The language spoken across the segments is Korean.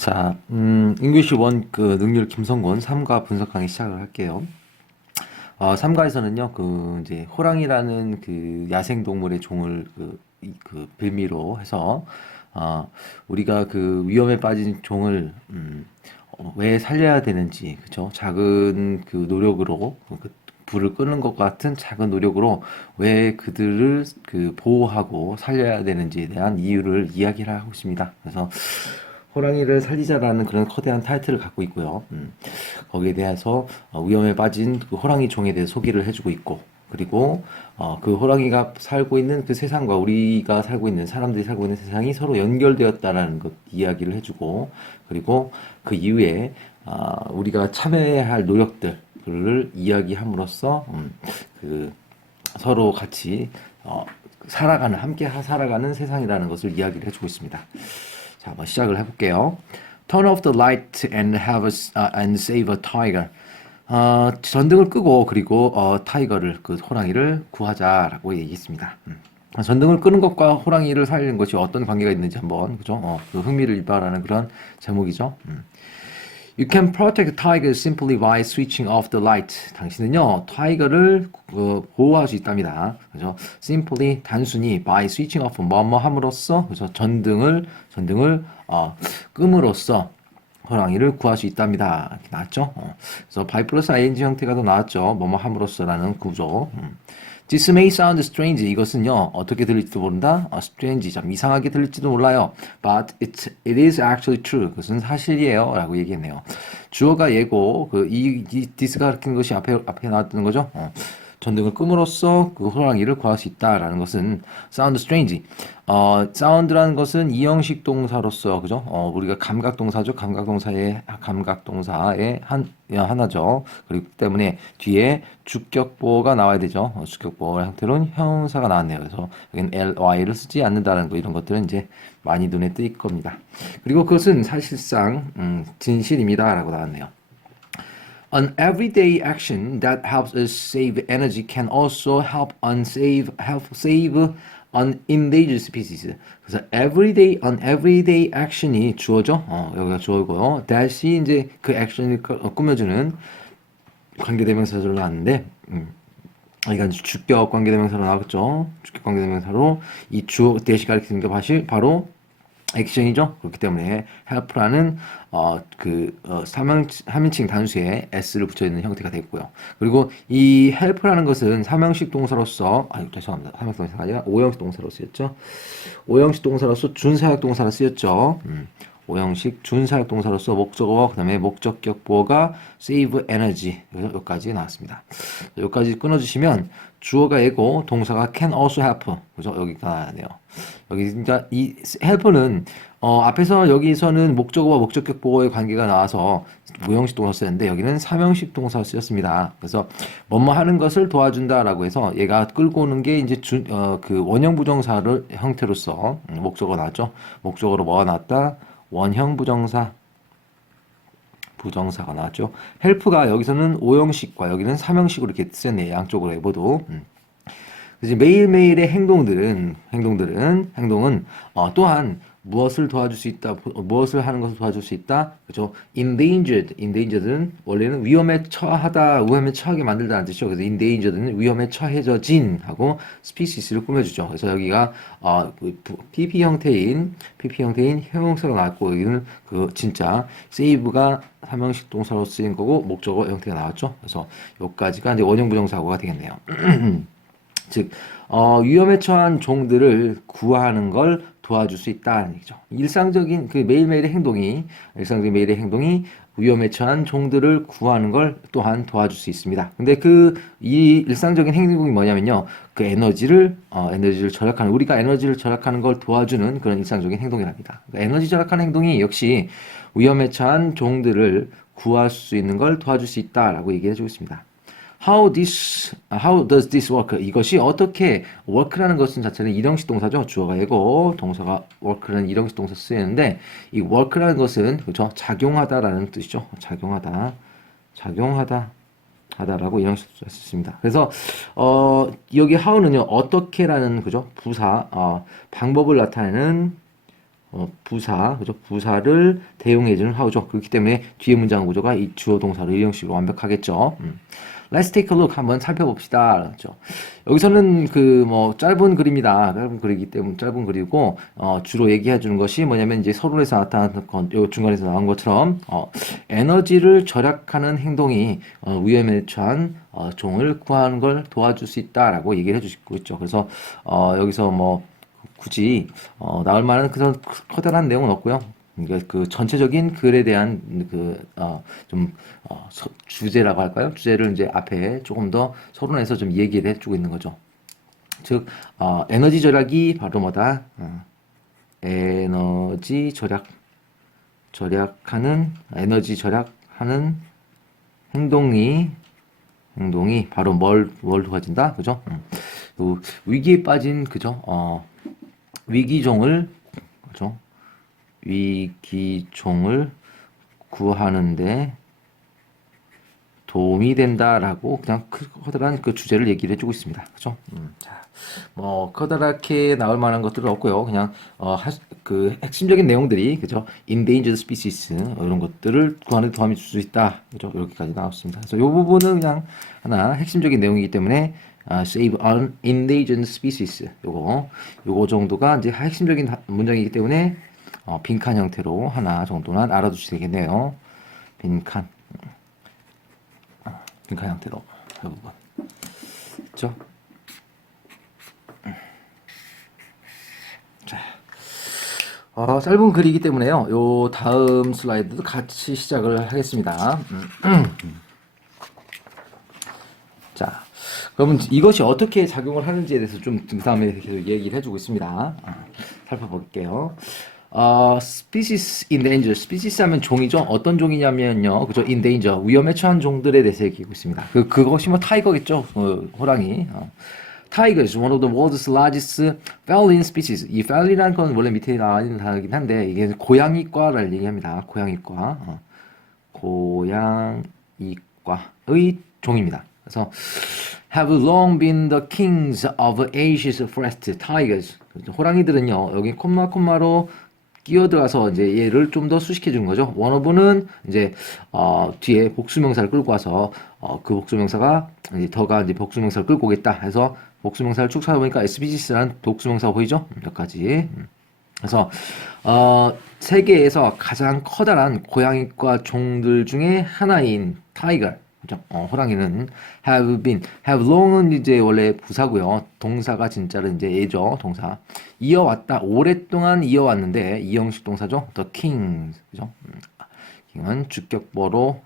자, 잉글리시 원 그 능률 김성곤 3과 분석 강의 시작을 할게요. 3과에서는요, 이제 호랑이라는 그 야생 동물의 종을 그 빌미로 해서 우리가 그 위험에 빠진 종을 왜 살려야 되는지, 그죠? 작은 그 노력으로 그 불을 끄는 것 같은 작은 노력으로 왜 그들을 그 보호하고 살려야 되는지에 대한 이유를 이야기를 하고 있습니다. 그래서 호랑이를 살리자라는 그런 커다란 타이틀을 갖고 있고요. 거기에 대해서 위험에 빠진 그 호랑이 종에 대해 소개를 해주고 있고, 그리고 그 호랑이가 살고 있는 그 세상과 우리가 살고 있는 사람들이 살고 있는 세상이 서로 연결되었다라는 것 이야기를 해주고, 그리고 그 이후에 우리가 참여해야 할 노력들을 이야기함으로써 그 서로 같이 살아가는 함께 살아가는 세상이라는 것을 이야기를 해주고 있습니다. 자, 한번 시작을 해볼게요. Turn off the light and and save a tiger. 전등을 끄고 그리고 타이거를 그 호랑이를 구하자라고 얘기했습니다. 전등을 끄는 것과 호랑이를 살리는 것이 어떤 관계가 있는지 한번 그죠? 그 흥미를 유발하는 그런 제목이죠. You can protect tiger simply by switching off the light. 당신은요, 타이거를 보호할 수 있답니다. 그죠? Simply 단순히 by switching off 뭐뭐 함으로써 그죠? 전등을 끔으로써 호랑이를 구할 수 있답니다. 이렇게 나왔죠? 그래서 by 플러스 ing 형태가 더 나왔죠. 뭐뭐 함으로써라는 구조. This may sound strange. 이것은요, 어떻게 들릴지도 모른다. strange. 참 이상하게 들릴지도 몰라요. But it is actually true. 그것은 사실이에요. 라고 얘기했네요. 주어가 얘고, this가 가리키는 것이 앞에 나왔던 거죠. 전등을 끔으로써 그 호랑이를 구할 수 있다라는 것은 sound strange. sound라는 것은 이형식 동사로서 그죠? 우리가 감각동사죠. 감각동사의 하나죠. 그리고 때문에 뒤에 주격보가 나와야 되죠. 주격보 형태로는 형용사가 나왔네요. 그래서 여기는 ly를 쓰지 않는다는 거 이런 것들은 이제 많이 눈에 띌 겁니다. 그리고 그것은 사실상 진실입니다라고 나왔네요. An everyday action that helps us save energy can also help save an endangered species. 그래서 an everyday action이 주어죠. 여기가 주어고요. that이 이제 그 액션을 꾸며주는 관계대명사로 나왔는데, 이건 주격 관계대명사로 나왔죠. 주격 관계대명사로 이 주어 대시 가리키는 게 바로 액션이죠. 그렇기 때문에 help라는 삼형칭 단수에 s를 붙여 있는 형태가 됐고요. 그리고 이 help라는 것은 삼형식 동사로서 죄송합니다. 삼형식 동사가 아니라 오형식 동사로 쓰였죠. 오형식 동사로서 준사역 동사로 쓰였죠. 오형식 준사역 동사로서 목적어와 그다음에 목적격 보어가 save energy 여기까지 나왔습니다. 여기까지 끊어주시면 주어가 얘고 동사가 can also help 그죠? 여기가 나네요. 여기 그러니까 이 help는 앞에서 여기서는 목적어와 목적격 보어의 관계가 나와서 무형식 동사 쓰였는데 여기는 삼형식 동사 쓰였습니다. 그래서 뭐뭐 하는 것을 도와준다라고 해서 얘가 끌고 오는 게 이제 그 원형 부정사를 형태로서 목적어 나왔죠. 목적어로 뭐가 나왔다? 원형 부정사가 나왔죠. 헬프가 여기서는 오형식과 여기는 삼형식으로 이렇게 쓰였네요. 양쪽으로 해봐도. 그래서 매일매일의 행동은 또한 무엇을 도와줄 수 있다, 무엇을 하는 것을 도와줄 수 있다, 그죠? endangered는 원래는 위험에 처하게 만들다는 뜻이죠. 그래서 endangered는 위험에 처해진 하고 species를 꾸며주죠. 그래서 여기가 PP 형태인 형용사로 나왔고 여기는 진짜 save가 삼형식 동사로 쓰인 거고 목적어 형태가 나왔죠. 그래서 여기까지가 이제 원형 부정사고가 되겠네요. 즉 위험에 처한 종들을 구하는 걸 도와줄 수 있다는 얘기죠. 일상적인 매일매일의 행동이 위험에 처한 종들을 구하는 걸 또한 도와줄 수 있습니다. 근데 이 일상적인 행동이 뭐냐면요. 그 에너지를 절약하는, 우리가 에너지를 절약하는 걸 도와주는 그런 일상적인 행동이랍니다. 그러니까 에너지 절약하는 행동이 역시 위험에 처한 종들을 구할 수 있는 걸 도와줄 수 있다라고 얘기해 주고 있습니다. How does this work? 이것이 어떻게 work라는 것은 자체는 일형식 동사죠. 주어가 얘고 동사가 work라는 일형식 동사 쓰이는데 이 work라는 것은 그렇죠? 작용하다라는 뜻이죠. 작용하다라고 일형식 썼습니다. 그래서 여기 how는요 어떻게라는 그죠? 부사 방법을 나타내는 부사, 그죠? 부사를 대용해주는 하우죠. 그렇기 때문에 뒤에 문장 구조가 이 주어 동사를 이 형식으로 완벽하겠죠. Let's take a look. 한번 살펴봅시다. 그렇죠. 여기서는 그 뭐 짧은 그림이다. 짧은 그리기 때문에 짧은 그리고 주로 얘기해 주는 것이 뭐냐면 이제 서론에서 나타난 건, 요 중간에서 나온 것처럼 에너지를 절약하는 행동이 위험에 처한 종을 구하는 걸 도와줄 수 있다라고 얘기를 해주고 있죠. 그래서 여기서 뭐 굳이 나올 만한 그런 커다란 내용은 없고요. 그러니까 그 전체적인 글에 대한 그좀 주제라고 할까요? 주제를 이제 앞에 조금 더 서론에서 좀 얘기를 해주고 있는 거죠. 즉 에너지 절약이 바로 뭐다? 에너지 절약하는 에너지 절약하는 행동이 바로 뭘 도와준다, 그죠? 그 위기에 빠진 그죠? 위기종을 그죠? 위기종을 구하는데 도움이 된다라고 그냥 커다란 그 주제를 얘기를 해주고 있습니다. 그죠? 자, 뭐 커다랗게 나올 만한 것들은 없고요. 그냥 그 핵심적인 내용들이 그죠? Endangered species 이런 것들을 구하는 데 도움이 줄 수 있다. 그죠? 이렇게까지 나왔습니다. 그래서 이 부분은 그냥 하나 핵심적인 내용이기 때문에 save on endangered species 요거 정도가 이제 핵심적인 문장이기 때문에 빈칸 형태로 하나 정도는 알아두시면 되겠네요. 빈칸 형태로 이 부분 그렇죠? 자, 짧은 글이기 때문에요. 요 다음 슬라이드도 같이 시작을 하겠습니다. 자, 그러면 이것이 어떻게 작용을 하는지에 대해서 좀 그 다음에 계속 얘기를 해주고 있습니다. 살펴볼게요. species in danger. species 하면 종이죠. 어떤 종이냐면요. 그죠? in danger. 위험에 처한 종들에 대해서 얘기하고 있습니다. 그것이 뭐 타이거겠죠. 호랑이. Tiger is one of the world's largest feline species. 이 feline이라는 건 원래 밑에 나와 있는 단어이긴 한데 이게 고양이과를 얘기합니다. 고양이과. 고양이과의 종입니다. 그래서 have long been the kings of Asia's forest tigers. 호랑이들은요. 여기 콤마로 끼어들어서 이제 얘를 좀 더 수식해 준 거죠. 원어브는 이제 뒤에 복수명사를 끌고 와서 그 복수명사가 이제 더가 이제 복수명사를 끌고 오겠다 해서 복수명사를 쭉 찾아보니까 SPGS라는 복수명사가 보이죠? 여기까지. 그래서 세계에서 가장 커다란 고양이과 종들 중에 하나인 타이거, 호랑이는 have long은 이제 원래 부사고요. 동사가 진짜로 이제 예죠, 동사. 이어왔다, 오랫동안 이어왔는데 이 형식 동사죠. The king, 그죠? 킹은 주격보로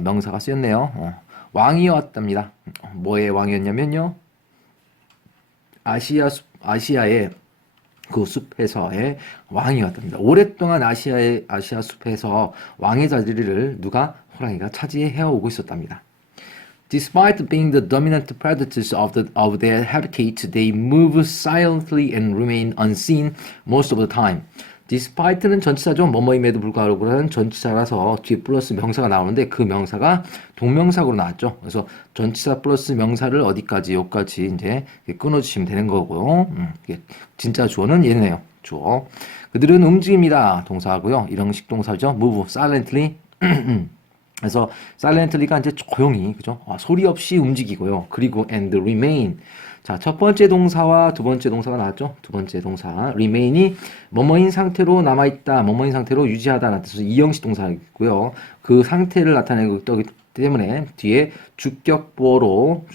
명사가 쓰였네요. 왕이었답니다. 뭐의 왕이었냐면요. 아시아의 그 숲에서의 왕이었답니다. 오랫동안 아시아 숲에서 왕의 자리를 누가 호랑이가 차지해 오고 있었답니다. Despite being the dominant predators of their habitat, they move silently and remain unseen most of the time. Despite는 전치사죠. 뭐뭐임에도 불구하고 하는 전치사라서 뒤에 플러스 명사가 나오는데 그 명사가 동명사구로 나왔죠. 그래서 전치사 플러스 명사를 어디까지 여기까지 이제 끊어주시면 되는 거고요. 진짜 주어는 얘네요. 주어. 그들은 움직입니다. 동사고요. 일형식 동사죠. move silently. 그래서 silently가 이제 조용히 그죠? 소리 없이 움직이고요. 그리고 and remain. 자, 첫 번째 동사와 두 번째 동사가 나왔죠. 두 번째 동사 remain이 뭐뭐인 상태로 남아있다, 뭐뭐인 상태로 유지하다 나타내서 이형식 동사이고요. 그 상태를 나타내고 있기 때문에 뒤에 주격보로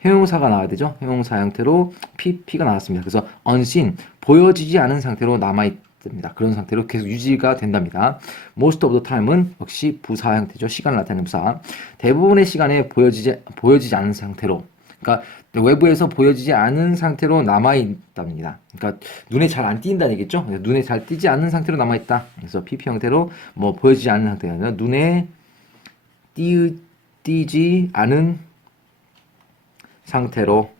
형용사가 나와야 되죠. 형용사 형태로 PP가 나왔습니다. 그래서 unseen 보여지지 않은 상태로 남아있습니다. 그런 상태로 계속 유지가 된답니다. Most of the time은 역시 부사 형태죠. 시간을 나타내는 부사. 대부분의 시간에 보여지지 않은 상태로. 그러니까 외부에서 보여지지 않은 상태로 남아있답니다. 그러니까 눈에 잘 안 띈다는 얘기죠. 눈에 잘 띄지 않는 상태로 남아있다. 그래서 PP 형태로 뭐 보여지지 않는 상태가 아니라 눈에 띄지 않은 상태로.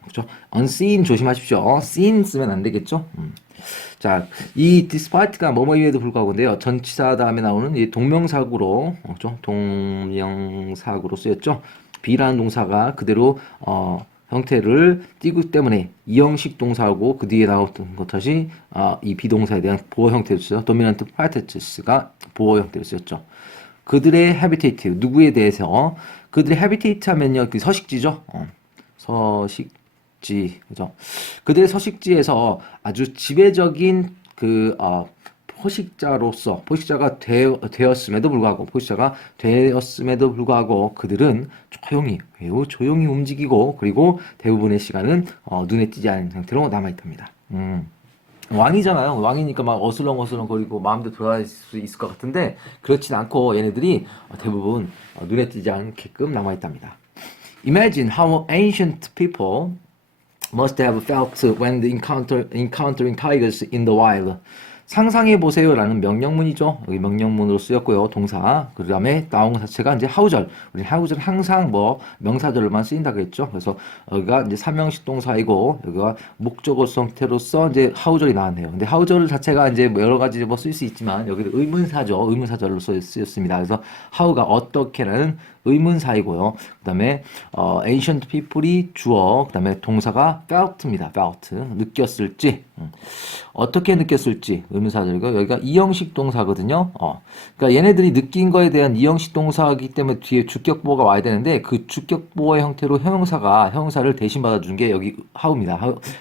그렇죠? unseen 조심하십시오. seen 쓰면 안 되겠죠. 자, 이 despite가 뭐뭐임에도 불구하고인데요. 전치사 다음에 나오는 이 동명사구로, 그렇죠? 동명사구로 쓰였죠. be라는 동사가 그대로 형태를 띄기 때문에 이형식 동사하고 그 뒤에 나왔던 것이 이 비동사에 대한 보어 형태를 쓰죠. dominant participes가 보어 형태를 쓰였죠. 그들의 habitat 누구에 대해서 그들의 habitat 하면요 그 서식지죠. 서식지 그죠. 그들의 서식지에서 아주 지배적인 포식자가 되었음에도 불구하고 그들은 매우 조용히 움직이고 그리고 대부분의 시간은 눈에 띄지 않은 상태로 남아있답니다. 왕이잖아요. 왕이니까 막 어슬렁어슬렁 거리고 마음대로 돌아다닐 수 있을 것 같은데 그렇진 않고 얘네들이 대부분 눈에 띄지 않게끔 남아있답니다. Imagine how ancient people must have felt when encountering tigers in the wild. 상상해 보세요라는 명령문이죠. 여기 명령문으로 쓰였고요. 동사. 그 다음에 나온 자체가 이제 하우절. 우리 하우절 항상 명사절로만 쓰인다 그랬죠. 그래서 여기가 이제 삼형식 동사이고 여기가 목적어 형태로서 이제 하우절이 나왔네요. 근데 하우절 자체가 이제 여러 가지 쓸 수 있지만 여기는 의문사죠. 의문사절로 쓰였습니다. 그래서 how가 어떻게라는 의문사이고요. 그 다음에 ancient people이 주어, 그 다음에 동사가 felt입니다. felt 느꼈을지 어떻게 느꼈을지 의문사절이고 여기가 이형식 동사거든요. 그러니까 얘네들이 느낀 거에 대한 이형식 동사이기 때문에 뒤에 주격보어가 와야 되는데 그 주격보어의 형태로 형용사를 대신 받아주는 게 여기 how입니다.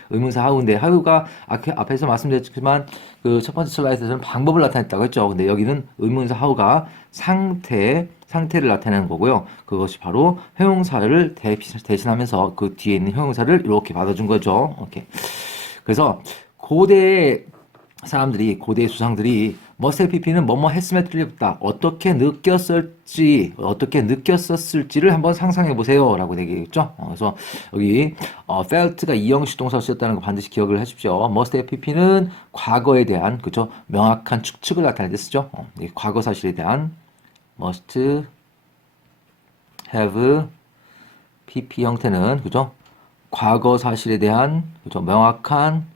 의문사 how인데 how가 앞에서 말씀드렸지만 그 첫 번째 슬라이드에서는 방법을 나타냈다고 했죠. 근데 여기는 의문사 how가 상태를 나타내는 거고요. 그것이 바로 형용사를 대신하면서 그 뒤에 있는 형용사를 이렇게 받아준 거죠. 오케이. 그래서 고대 수상들이 머스테피피는 뭐뭐 했음에 틀렸다. 어떻게 느꼈었을지를 한번 상상해 보세요. 라고 얘기했죠. 그래서 여기 felt가 이형식 동사로 쓰였다는 거 반드시 기억을 하십시오. 머스테피피는 과거에 대한 그죠 명확한 추측을 나타낼 때 쓰죠. 과거 사실에 대한 must have pp 형태는 그죠? 과거 사실에 대한 그죠? 명확한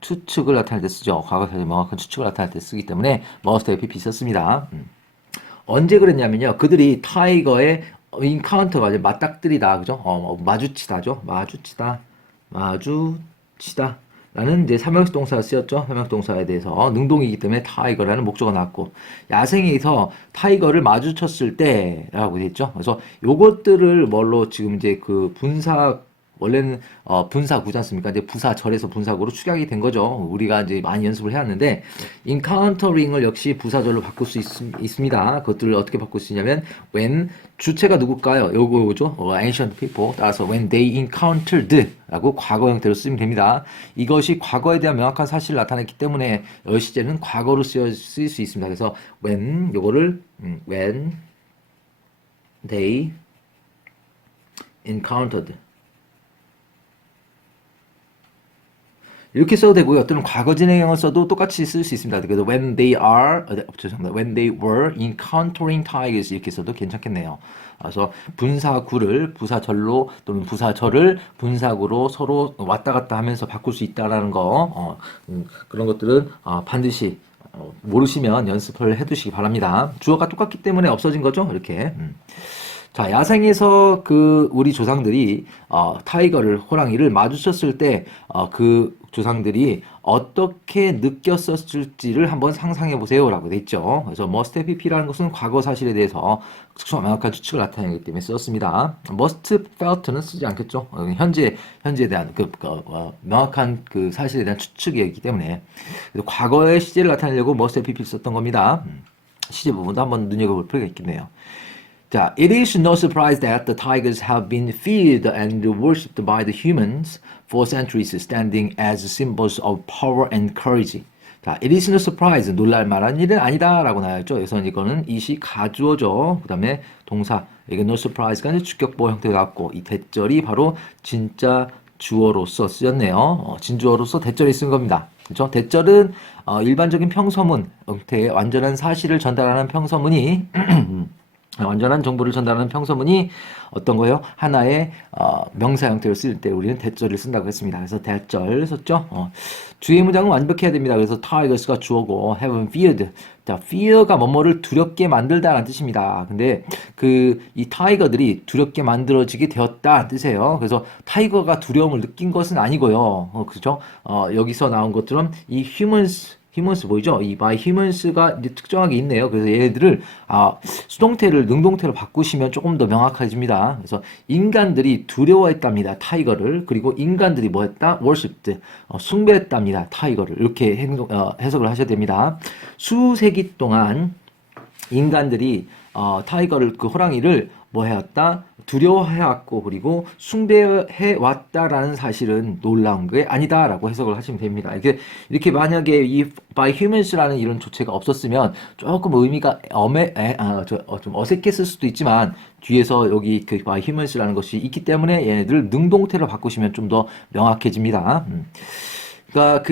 추측을 나타낼 때 쓰죠. 과거 사실 명확한 추측을 나타낼 때 쓰기 때문에 must have pp 썼습니다. 언제 그랬냐면요. 그들이 타이거의 인카운터가 맞닥뜨리다 그죠? 마주치다죠. 마주치다. 라는 이제 삼형식 동사가 쓰였죠. 삼형식 동사에 대해서 능동이기 때문에 타이거라는 목적어가 나왔고 야생에서 타이거를 마주쳤을 때라고 되어 있죠. 그래서 요것들을 뭘로 지금 이제 그 원래는 분사구지 않습니까? 이제 부사절에서 분사구로 축약이 된 거죠. 우리가 이제 많이 연습을 해왔는데 encountering을 역시 부사절로 바꿀 수 있습니다. 그것들을 어떻게 바꿀 수 있냐면 when 주체가 누굴까요? 요거죠. ancient people. 따라서 when they encountered 라고 과거 형태로 쓰면 됩니다. 이것이 과거에 대한 명확한 사실을 나타냈기 때문에 이 시제는 과거로 쓰일 수 있습니다. 그래서 when 요거를 when they encountered 이렇게 써도 되고요. 또는 과거 진행형을 써도 똑같이 쓸 수 있습니다. 그래서 when they were encountering tigers 이렇게 써도 괜찮겠네요. 그래서 분사구를 부사절로 또는 부사절을 분사구로 서로 왔다 갔다 하면서 바꿀 수 있다라는 거 그런 것들은 반드시 모르시면 연습을 해두시기 바랍니다. 주어가 똑같기 때문에 없어진 거죠. 이렇게. 자, 야생에서 우리 조상들이 호랑이를 마주쳤을 때 그 조상들이 어떻게 느꼈었을지를 한번 상상해 보세요라고 돼 있죠. 그래서 must have pp라는 것은 과거 사실에 대해서 명확한 추측을 나타내기 때문에 썼습니다. must felt는 쓰지 않겠죠. 현재에 대한 명확한 그 사실에 대한 추측이기 때문에 그래서 과거의 시제를 나타내려고 must have pp를 썼던 겁니다. 시제 부분도 한번 눈여겨볼 필요가 있겠네요. 자, it is no surprise that the tigers have been feared and worshipped by the humans for centuries, standing as symbols of power and courage. 자, it is no surprise, 놀랄 만한 일은 아니다라고 나와있죠. 그래서 이거는 이시 가주어죠. 그 다음에 동사, 이게 no surprise가 주격보어 형태가 갖고 이 대절이 바로 진짜 주어로서 쓰였네요. 진주어로서 대절이 쓴 겁니다. 그렇죠? 대절은 일반적인 평서문 형태의 완전한 사실을 전달하는 평서문이 완전한 정보를 전달하는 평서문이 어떤 거예요? 하나의 명사 형태로 쓸 때 우리는 대절을 쓴다고 했습니다. 그래서 대절 썼죠? 주의 문장은 완벽해야 됩니다. 그래서 tigers가 주어고 have feared. 자, fear가 뭐뭐를 두렵게 만들다라는 뜻입니다. 근데 이 타이거들이 두렵게 만들어지게 되었다 뜻이에요. 그래서 타이거가 두려움을 느낀 것은 아니고요. 그죠? 여기서 나온 것처럼 이 휴먼스 보이죠? 이 by humans가 이제 특정하게 있네요. 그래서 얘네들을 수동태를 능동태로 바꾸시면 조금 더 명확해집니다. 그래서 인간들이 두려워했답니다. 타이거를. 그리고 인간들이 뭐했다? worshipped. 숭배했답니다. 타이거를. 이렇게 해석을 하셔야 됩니다. 수세기 동안 인간들이 타이거를 그 호랑이를 뭐 해왔다? 두려워해왔고 그리고 숭배해왔다라는 사실은 놀라운 게 아니다라고 해석을 하시면 됩니다. 이렇게 만약에 이 by humans라는 이런 조체가 없었으면 조금 의미가 좀 어색했을 수도 있지만 뒤에서 여기 그 by humans라는 것이 있기 때문에 얘네들 능동태로 바꾸시면 좀 더 명확해집니다. 그러니까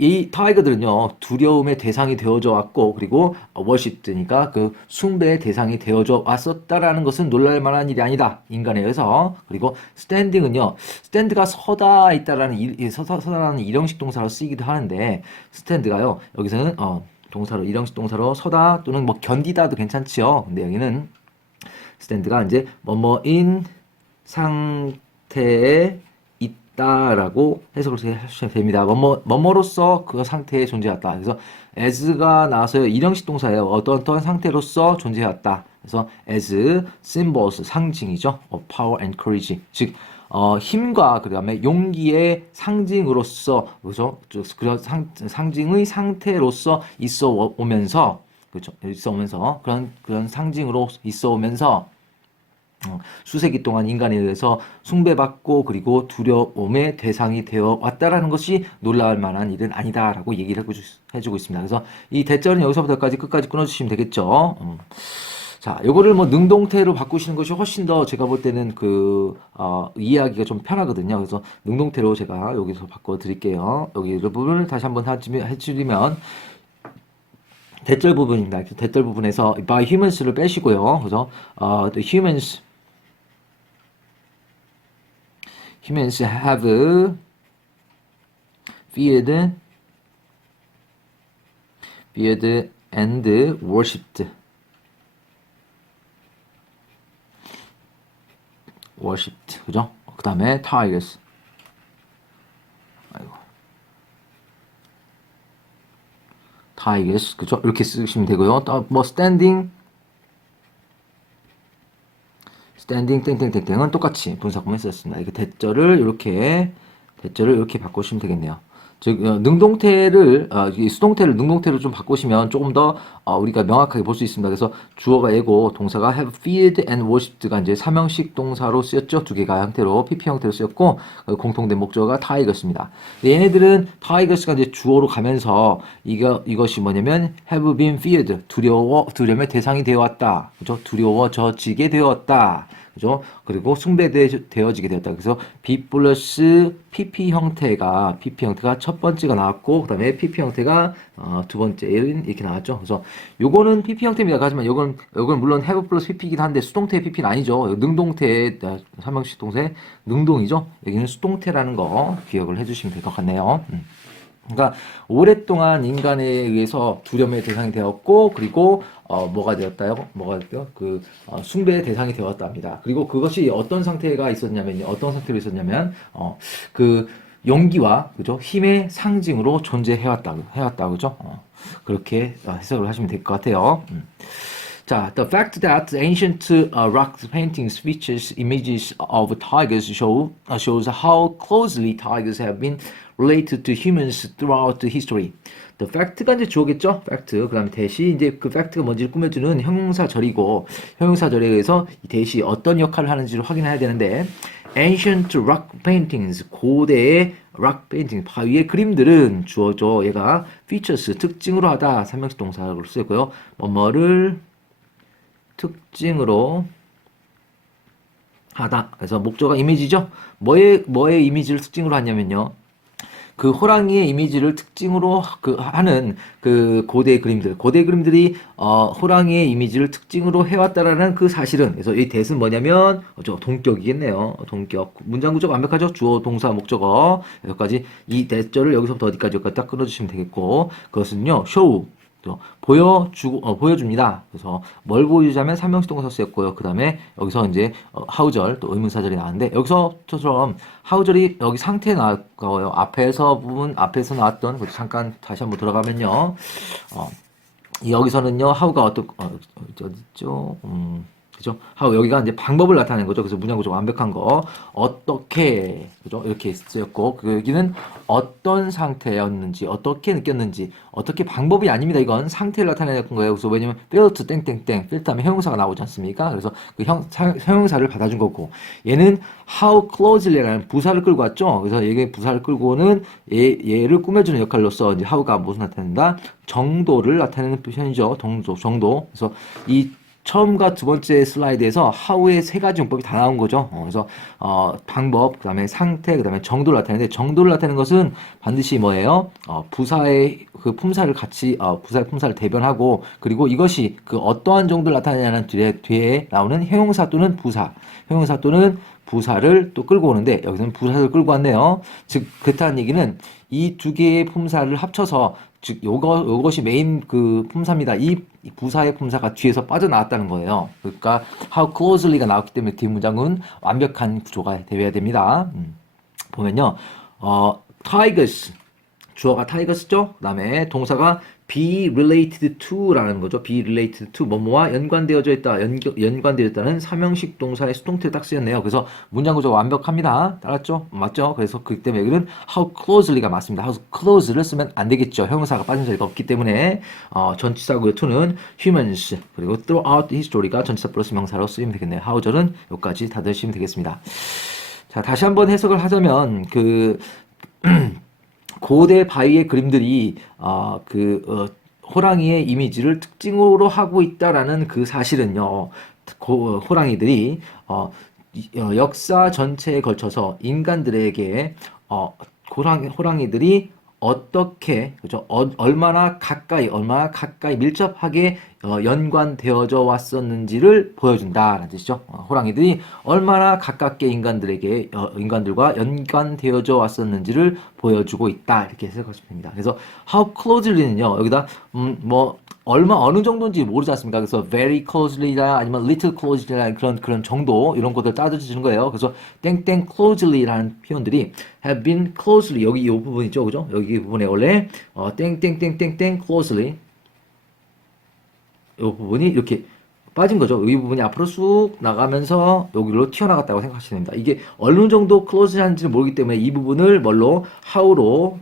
이 타이거들은요 두려움의 대상이 되어져 왔고 그리고 워십드니까 그 숭배의 대상이 되어져 왔었다라는 것은 놀랄 만한 일이 아니다 인간에 의해서. 그리고 스탠딩은요 스탠드가 서다 있다라는 서다라는 일형식 동사로 쓰이기도 하는데 스탠드가요 여기서는 동사로 일형식 동사로 서다 또는 뭐 견디다도 괜찮지요. 근데 여기는 스탠드가 이제 뭐뭐인 상태에 있다라고 해석을 해주시면 됩니다. 뭐뭐로서 그 상태에 존재했다. 그래서 as가 나와서 일형식 동사예요. 어떤 상태로서 존재했다. 그래서 as symbols 상징이죠. of power and courage. 즉 힘과 그다음에 용기의 상징으로서 그죠? 그런 상징의 상태로서 있어 오면서 그렇죠? 있어 오면서 그런 상징으로 있어 오면서 수세기 동안 인간에 의해서 숭배받고 그리고 두려움의 대상이 되어 왔다라는 것이 놀라울 만한 일은 아니다라고 얘기를 해주고 있습니다. 그래서 이 대절은 여기서부터까지 끝까지 끊어주시면 되겠죠. 자, 요거를 뭐 능동태로 바꾸시는 것이 훨씬 더 제가 볼 때는 이해하기가 좀 편하거든요. 그래서 능동태로 제가 여기서 바꿔 드릴게요. 여기 이 부분을 다시 한번 해주면 대절 부분입니다. 대절 부분에서 by humans를 빼시고요. 그래서 the humans have feared and worshipped. 그죠? 그 다음에 tigers. 아이고. tigers. 그죠? 이렇게 쓰시면 되고요. 뭐 standing 땡땡땡땡은 똑같이 분사구문에 썼습니다. 이게 대절을 이렇게 바꾸시면 되겠네요. 즉 능동태를 수동태를 능동태로 좀 바꾸시면 조금 더 우리가 명확하게 볼 수 있습니다. 그래서 주어가 얘고 동사가 have feared and worshipped가 이제 사명식 동사로 쓰였죠. 두 개가 형태로 PP 형태로 쓰였고 공통된 목적어가 tigers입니다. 얘네들은 tigers가 이제 주어로 가면서 이것이 뭐냐면 have been feared 두려움의 대상이 되어 왔다. 그죠? 두려워져지게 되었다. 그죠? 그리고 숭배되어지게 되었다. 그래서 B 플러스 PP 형태가 첫 번째가 나왔고, 그 다음에 PP 형태가 두 번째 이렇게 나왔죠. 그래서 요거는 PP 형태입니다. 하지만 요건 물론 have 플러스 PP이긴 한데 수동태의 PP는 아니죠. 능동태의 삼형식 동사의 능동이죠. 여기는 수동태라는 거 기억을 해주시면 될 것 같네요. 그러니까 오랫동안 인간에 의해서 두려움의 대상이 되었고 그리고 뭐가 되었다요? 숭배의 대상이 되었답니다. 그리고 그것이 어떤 상태로 있었냐면 그 용기와 그죠? 힘의 상징으로 해왔다 그죠? 그렇게 해석을 하시면 될 것 같아요. 자, the fact that ancient rock paintings features images of tigers shows how closely tigers have been related to humans throughout the history. The fact가 이제 주어겠죠? fact. 그다음 대시 이제 그 fact가 뭔지를 꾸며주는 형용사절이고 형용사절에 의해서 이 대시 어떤 역할을 하는지를 확인해야 되는데 ancient rock paintings 고대의 rock painting 바위의 그림들은 주어죠. 얘가 features 특징으로 하다 삼형식 동사로 쓰였고요. 뭐뭐를 특징으로 하다. 그래서 목적어가 이미지죠. 뭐의 이미지를 특징으로 하냐면요. 그 호랑이의 이미지를 특징으로 하는 그 고대 그림들이 호랑이의 이미지를 특징으로 해왔다라는 그 사실은, 그래서 이 대은 뭐냐면 동격이겠네요. 동격. 문장 구조가 완벽하죠. 주어, 동사, 목적어 여기까지. 이 대절을 여기서부터 어디까지 여기까지 딱 끊어주시면 되겠고, 그것은요 show, 보여줍니다. 그래서 뭘 보여주자면 삼형식 동사 쓰였고요. 그 다음에 여기서 이제 하우절 또 의문사절이 나왔는데, 여기서처럼 하우절이 여기 상태에 나와요. 앞에서 나왔던, 잠깐 다시 한번 들어가면요. 여기서는요 하우가 어딨죠? 그죠? 하우 여기가 이제 방법을 나타내는 거죠. 그래서 문장 구조가 완벽한 거. 어떻게, 그죠? 이렇게 쓰였고, 그 여기는 어떤 상태였는지, 어떻게 느꼈는지, 어떻게 방법이 아닙니다. 이건 상태를 나타내는 거예요. 그래서 왜냐면 felt 땡땡땡, felt 하면 형용사가 나오지 않습니까? 그래서 그 형용사를 받아준 거고, 얘는 how closely라는 부사를 끌고 왔죠. 그래서 얘가 부사를 끌고는 얘를 꾸며주는 역할로서 이제 how가 무슨 나타낸다? 정도를 나타내는 표현이죠. 정도. 그래서 이 처음과 두 번째 슬라이드에서 how의 세 가지 용법이 다 나온 거죠. 그래서 방법, 그다음에 상태, 그다음에 정도를 나타내는데, 정도를 나타내는 것은 반드시 뭐예요? 부사의 그 품사를 같이 부사의 품사를 대변하고, 그리고 이것이 그 어떠한 정도를 나타내냐는 뒤에 나오는 형용사 또는 부사를 또 끌고 오는데, 여기서는 부사를 끌고 왔네요. 즉 그렇다는 얘기는 이 두 개의 품사를 합쳐서, 즉 요것이 메인 그 품사입니다. 이 부사의 품사가 뒤에서 빠져나왔다는 거예요. 그러니까 how closely가 나왔기 때문에 뒷문장은 완벽한 구조가 되어야 됩니다. 보면요, tigers, 주어가 tigers죠. 그다음에 동사가 be related to라는 거죠. be related to 뭐뭐와 연관되어져 있다. 연관되어 있다는 삼형식 동사의 수동태를 딱 쓰였네요. 그래서 문장 구조가 완벽합니다. 따랐죠? 맞죠? 그래서 그 때문에 여기는 how closely가 맞습니다. how close를 쓰면 안 되겠죠. 형용사가 빠진 자리가 없기 때문에 전치사고요. to는 humans, 그리고 throughout history가 전치사 플러스 명사로 쓰이면 되겠네요. how절은 여기까지 다 드시면 되겠습니다. 자, 다시 한번 해석을 하자면 고대 바위의 그림들이 호랑이의 이미지를 특징으로 하고 있다라는 그 사실은요, 호랑이들이 역사 전체에 걸쳐서 인간들에게 호랑이들이 어떻게, 그죠? 얼마나 가까이 밀접하게 연관되어져 왔었는지를 보여준다라는 뜻이죠. 호랑이들이 얼마나 가깝게 인간들과 연관되어져 왔었는지를 보여주고 있다, 이렇게 해석하시면 됩니다. 그래서 how closely는요, 여기다 어느 정도인지 모르지 않습니까? 그래서 very closely나 아니면 little closely나 그런 정도, 이런 것들 따져주는 거예요. 그래서 땡땡 closely라는 표현들이 have been closely, 여기 이 부분 있죠, 그죠? 여기 부분에 원래 땡땡땡땡땡 closely, 이 부분이 이렇게 빠진 거죠. 이 부분이 앞으로 쑥 나가면서 여기로 튀어나갔다고 생각하시면 됩니다. 이게 어느 정도 close한지는 모르기 때문에 이 부분을 how로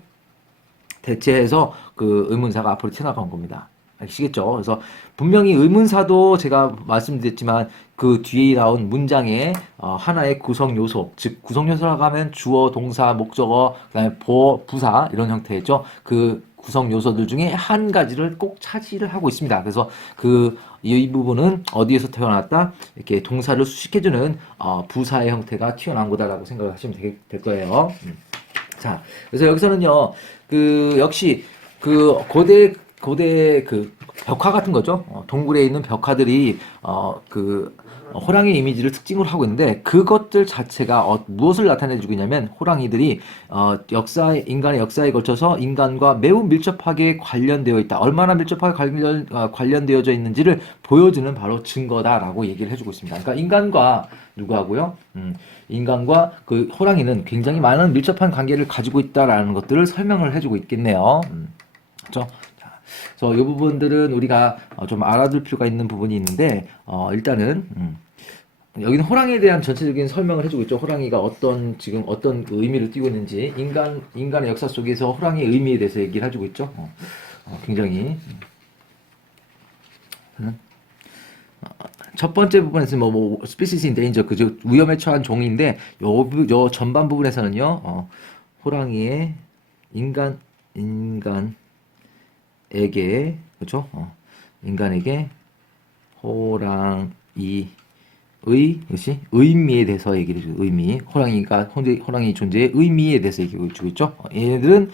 대체해서 그 의문사가 앞으로 튀어나간 겁니다. 아시겠죠? 그래서 분명히 의문사도 제가 말씀드렸지만 그 뒤에 나온 문장의 하나의 구성 요소, 즉 구성 요소라고 하면 주어, 동사, 목적어, 그다음에 부사 이런 형태죠. 그 구성 요소들 중에 한 가지를 꼭 차지를 하고 있습니다. 그래서 이 부분은 어디에서 태어났다? 이렇게 동사를 수식해주는 부사의 형태가 튀어나온 거다라고 생각하시면 될 거예요. 자, 그래서 여기서는요, 역시 고대 벽화 같은 거죠. 동굴에 있는 벽화들이 호랑이 이미지를 특징으로 하고 있는데, 그것들 자체가 무엇을 나타내주고 있냐면, 호랑이들이 인간의 역사에 걸쳐서 인간과 매우 밀접하게 관련되어 있다. 얼마나 밀접하게 관련되어져 있는지를 보여주는 바로 증거다라고 얘기를 해주고 있습니다. 그러니까 인간과 누구하고요? 인간과 그 호랑이는 굉장히 많은 밀접한 관계를 가지고 있다라는 것들을 설명을 해주고 있겠네요. 그렇죠? 그래서 이 부분들은 우리가 좀 알아둘 필요가 있는 부분이 있는데, 일단은 여기는 호랑이에 대한 전체적인 설명을 해주고 있죠. 호랑이가 지금 어떤 의미를 띠고 있는지, 인간의 역사 속에서 호랑이의 의미에 대해서 얘기를 해주고 있죠. 굉장히 첫 번째 부분에서는 species in danger, 그죠? 위험에 처한 종인데, 요 전반 부분에서는요, 호랑이의 인간에게, 그죠? 인간에게 호랑이의 이것이 의미에 대해서 얘기를 해줘요. 의미. 호랑이 존재의 의미에 대해서 얘기해 주고 있죠. 얘네들은,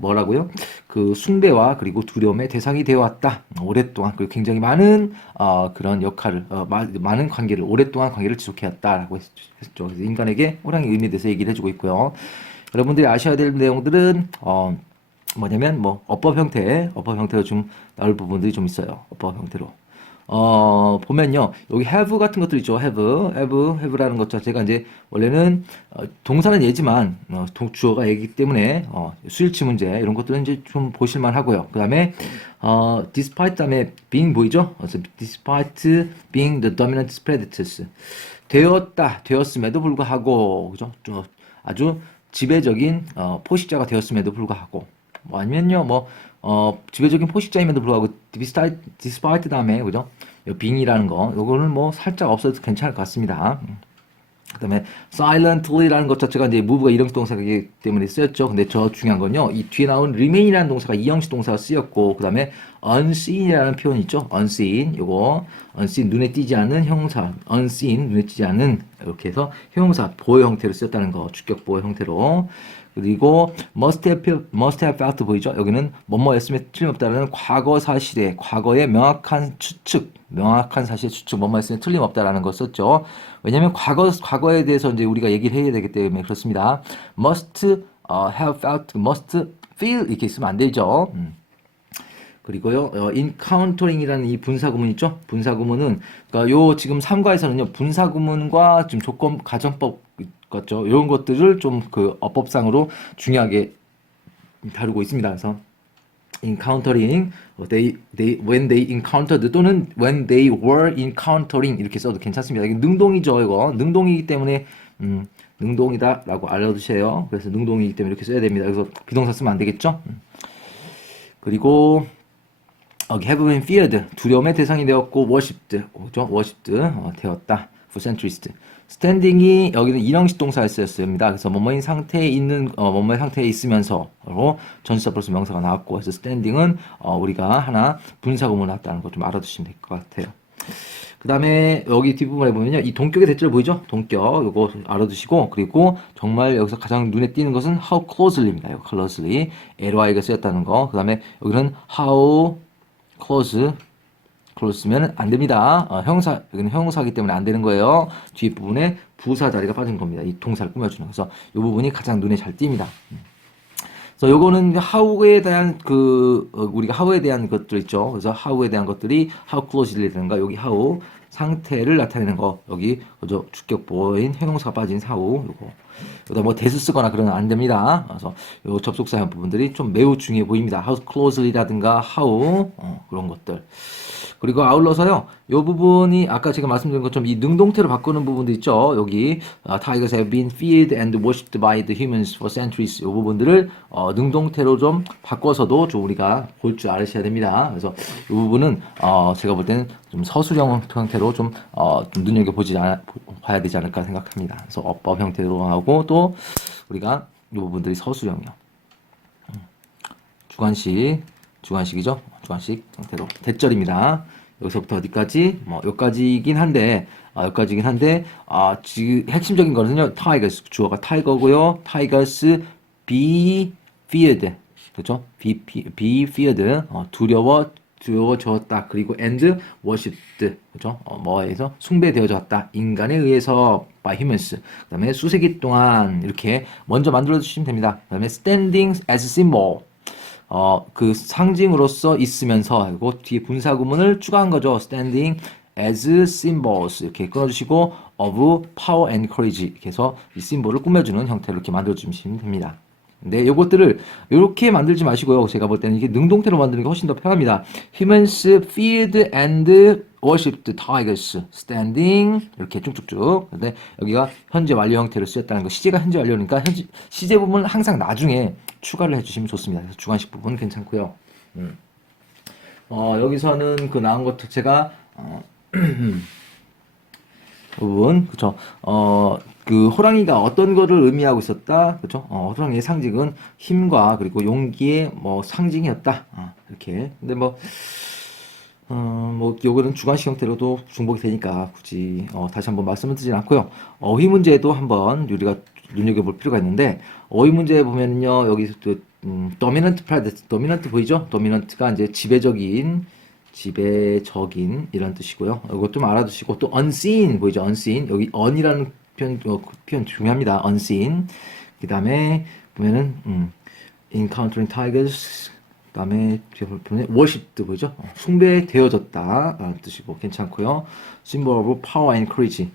뭐라고요? 그 숭배와 그리고 두려움의 대상이 되어 왔다. 오랫동안, 그리고 굉장히 많은, 그런 역할을, 많은 관계를, 오랫동안 관계를 지속해 왔다라고 했죠. 그래서 인간에게 호랑이 의미에 대해서 얘기를 해주고 있고요. 여러분들이 아셔야 될 내용들은, 뭐냐면, 어법 형태로 좀 나올 부분들이 좀 있어요. 어법 형태로. 보면요. 여기 have 같은 것들 있죠. have라는 것 자체가 이제 원래는 동사는 얘지만 주어가 얘기 때문에 수일치 문제 이런 것들은 이제 좀 보실만 하고요. 그다음에 despite 다음에 being 보이죠? 그래서 despite being the dominant predators 되었음에도 불구하고 그죠? 아주 지배적인 포식자가 되었음에도 불구하고 아니면요 지배적인 포식자임에도 불구하고 despite 다음에 그죠? being이라는 거 요거는 살짝 없어도 괜찮을 것 같습니다. 그다음에 silently라는 것 자체가 이제 move가 이형식 동사이기 때문에 쓰였죠. 근데 저 중요한 건요. 이 뒤에 나온 remain이라는 동사가 이형식 동사가 쓰였고 그다음에 unseen이라는 표현 있죠. unseen 요거 unseen 눈에 띄지 않는 형용사 unseen 눈에 띄지 않는 이렇게 해서 형용사 보호 형태로 쓰였다는 거 주격 보호 형태로 그리고 must have felt 보이죠? 여기는 뭐뭐였으면 틀림없다라는 과거 사실의 과거의 명확한 사실의 추측 뭐뭐였으면 틀림없다라는 거 썼죠. 왜냐하면 과거에 대해서 이제 우리가 얘기를 해야 되기 때문에 그렇습니다. must have felt, must feel 이렇게 있으면 안 되죠. 그리고요, encountering이라는 이 분사구문 있죠? 분사구문은, 그러니까 요 지금 3과에서는요, 분사구문과 지금 조건, 가정법 같죠? 이런 것들을 좀 그 어법상으로 중요하게 다루고 있습니다. 그래서 encountering, when they encountered 또는 when they were encountering 이렇게 써도 괜찮습니다. 이게 능동이죠, 이거. 능동이기 때문에, 능동이다라고 알려두세요. 그래서 능동이기 때문에 이렇게 써야 됩니다. 그래서 비동사 쓰면 안 되겠죠? 그리고, have been feared 두려움의 대상이 되었고 worshipped 그죠? worshipped 되었다 for centuries. standing이 여기는 일형식 동사에 쓰였습니다. 그래서 뭐뭐인 상태에 있는 뭐뭐의 상태에 있으면서로 전치사 플러스 명사가 나왔고 그래서 standing은 우리가 하나 분사구문 나왔다는 거 좀 알아두시면 될 것 같아요. 그 다음에 여기 뒷부분에 보면요. 이 동격의 대절 보이죠? 동격 요거 알아두시고 그리고 정말 여기서 가장 눈에 띄는 것은 how closely입니다. closely ly가 쓰였다는 거. 그 다음에 여기는 how close면 안 됩니다. 여기는 형용사이기 때문에 안 되는 거예요. 뒷부분에 부사 자리가 빠진 겁니다. 이 동사를 꾸며주는. 그래서 이 부분이 가장 눈에 잘 띕니다. 그래서 요거는 how에 대한 우리가 how에 대한 것들 있죠. 그래서 how에 대한 것들이 how closely라든가 여기 how 상태를 나타내는 거 여기 그죠 주격 보어인 형용사가 빠진 how 요거 여기다 대수 쓰거나 그러면 안 됩니다. 그래서 요 접속사형 부분들이 좀 매우 중요해 보입니다. how closely라든가 how 그런 것들. 그리고 아울러서요, 요 부분이 아까 제가 말씀드린 것처럼 이 능동태로 바꾸는 부분도 있죠. 여기 tigers have been feared and worshipped by the humans for centuries. 요 부분들을 능동태로 좀 바꿔서도 좀 우리가 볼 줄 알으셔야 됩니다. 그래서 이 부분은 제가 볼 때는 좀 서술형 형태로 좀 눈여겨보지 봐야 되지 않을까 생각합니다. 그래서 어법 형태로 하고 또 우리가 이 부분들이 서술형이요. 주관식이죠. 주관식 형태로 대절입니다. 여기서부터 어디까지? 여기까지이긴 한데, 지금 핵심적인 거는요, tigers 주어가 tiger고요, tigers be feared, 그렇죠? be feared 두려워졌다. 그리고 and worshipped, 그렇죠? 뭐에서 숭배되어졌다. 인간에 의해서 by humans. 그다음에 수세기 동안 이렇게 먼저 만들어 주시면 됩니다. 그다음에 standing as symbol. 그 상징으로서 있으면서 하고 뒤에 분사구문을 추가한 거죠. standing as symbols 이렇게 끊어주시고 of power and courage 이렇게 해서 이 심볼을 꾸며주는 형태로 이렇게 만들어주시면 됩니다. 근데 요것들을 이렇게 만들지 마시고요. 제가 볼 때는 이게 능동태로 만드는 게 훨씬 더 편합니다. Humans feared and worshipped tigers standing 이렇게 쭉쭉쭉. 근데 여기가 현재 완료 형태로 쓰였다는 거. 시제가 현재 완료니까 시제 부분은 항상 나중에 추가를 해주시면 좋습니다. 그래서 주관식 부분 괜찮고요. 여기서는 그 나온 것 자체가 부분 그쵸. 그 호랑이가 어떤 거를 의미하고 있었다, 그렇죠? 호랑이의 상징은 힘과 그리고 용기의 상징이었다. 이렇게. 근데 뭐 요거는 주관식 형태로도 중복이 되니까 굳이 다시 한번 말씀을 드리진 않고요. 어휘 문제도 한번 우리가 눈여겨볼 필요가 있는데 어휘 문제 보면은요 여기서 또 dominant predator, dominant 보이죠? dominant가 이제 지배적인 이런 뜻이고요. 이것 좀 알아두시고 또 unseen 보이죠? unseen 여기 un이라는 표현 중요합니다. unseen 그 다음에 보면은 encountering tigers 그다음에 보면 worship도 보이죠? 숭배되어졌다 라는 뜻이고 괜찮고요. symbol of power and courage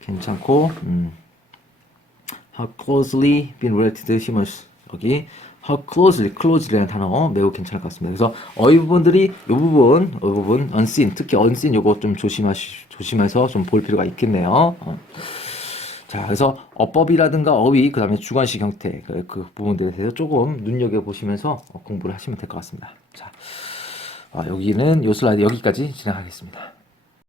괜찮고 how closely been related to humans 여기 how closely라는 단어 매우 괜찮을 것 같습니다. 그래서 어휘 부분들이 이 부분 unseen 특히 unseen 요거 좀 조심해서 좀 볼 필요가 있겠네요. 자, 그래서 어법이라든가 어휘, 그 다음에 주관식 형태, 그 부분들에 대해서 조금 눈여겨보시면서 공부를 하시면 될 것 같습니다. 자, 여기는 요 슬라이드 여기까지 진행하겠습니다.